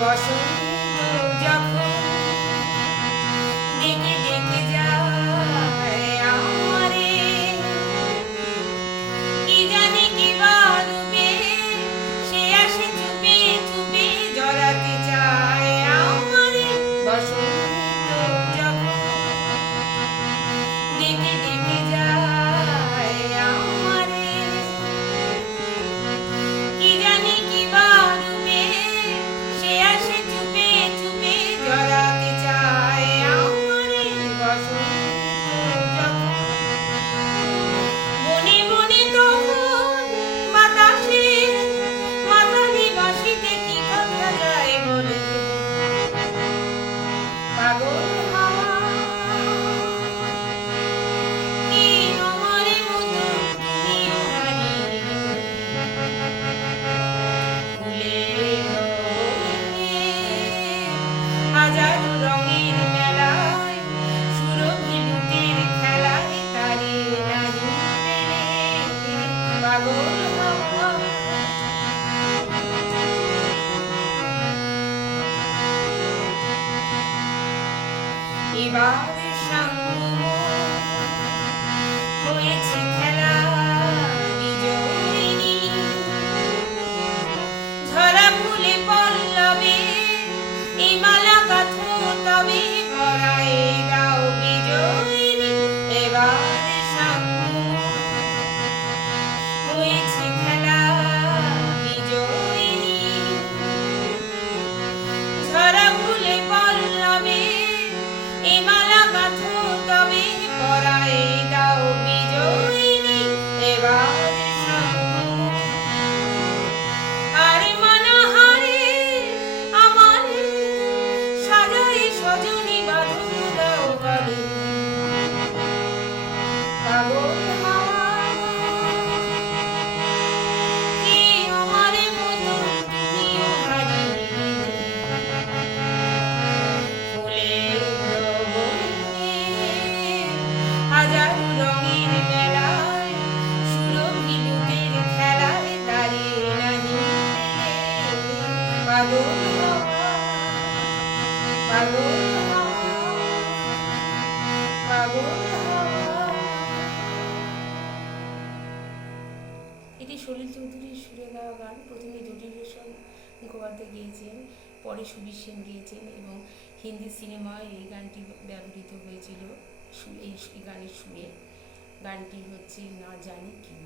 বসন্ত যখন ডেকে ডেকে যায় আমারে, কি জানি কি বারুবে সে আসে চুপে চুপে জড়াতে চায় আমারে। বসন্ত যখন ডেকে ডেকে যায় আমারে, কি জানি কি বারুবে সে আসে চুপে চুপে জড়াতে চায় আমারে। বসন্ত যখন বনে বনে তখন বাতাসে মাতালি বাঁশিতে কি কথা যায় বলে, পাগল হাওয়া কি আমারে মতো তুমিও হারিয়ে ফুলের হাজারো রঙের মেলায় সুরভি লুটের খেলায় তারে নাহি পেলে। পাগল হাওয়া এবার সাঙ্গ হয়েছে খেলা বিজয়িনী, ঝরা ফুলে পল্লবে এই মালা গাঁথো তবে পরায় দাও বিজয়িনী। এবার সাঙ্গ হয়েছে খেলা বিজয়িনী, ঝরা ফুলে পল্লবে এই মালা গাঁথো তবে পরায় দাও বিজয়িনী। এবার সাঙ্গ আর মনোহারে আমারে সাজাই সজনী বাঁধন দাও গলে। পাগল হাওয়া কি আমারে মতো তুমিও হারিয়ে ফুলের বনে হাজারো রঙের মেলায় সুরভি লুটের খেলায় দাঁড়িয়ে নাহি পেলে। পাগল হাওয়া পাগল হাওয়া পাগল হাওয়া। এটি সলিল চৌধুরীর সুরে গাওয়া গান। প্রথমে জটিলেশ্বর মুখোপাধ্যায় গেয়েছেন, পরে সুবীর সেন গেয়েছেন এবং হিন্দি সিনেমায় এই গানটি ব্যবহৃত হয়েছিল এই গানের সুরে। গানটি হচ্ছে না জানি কি।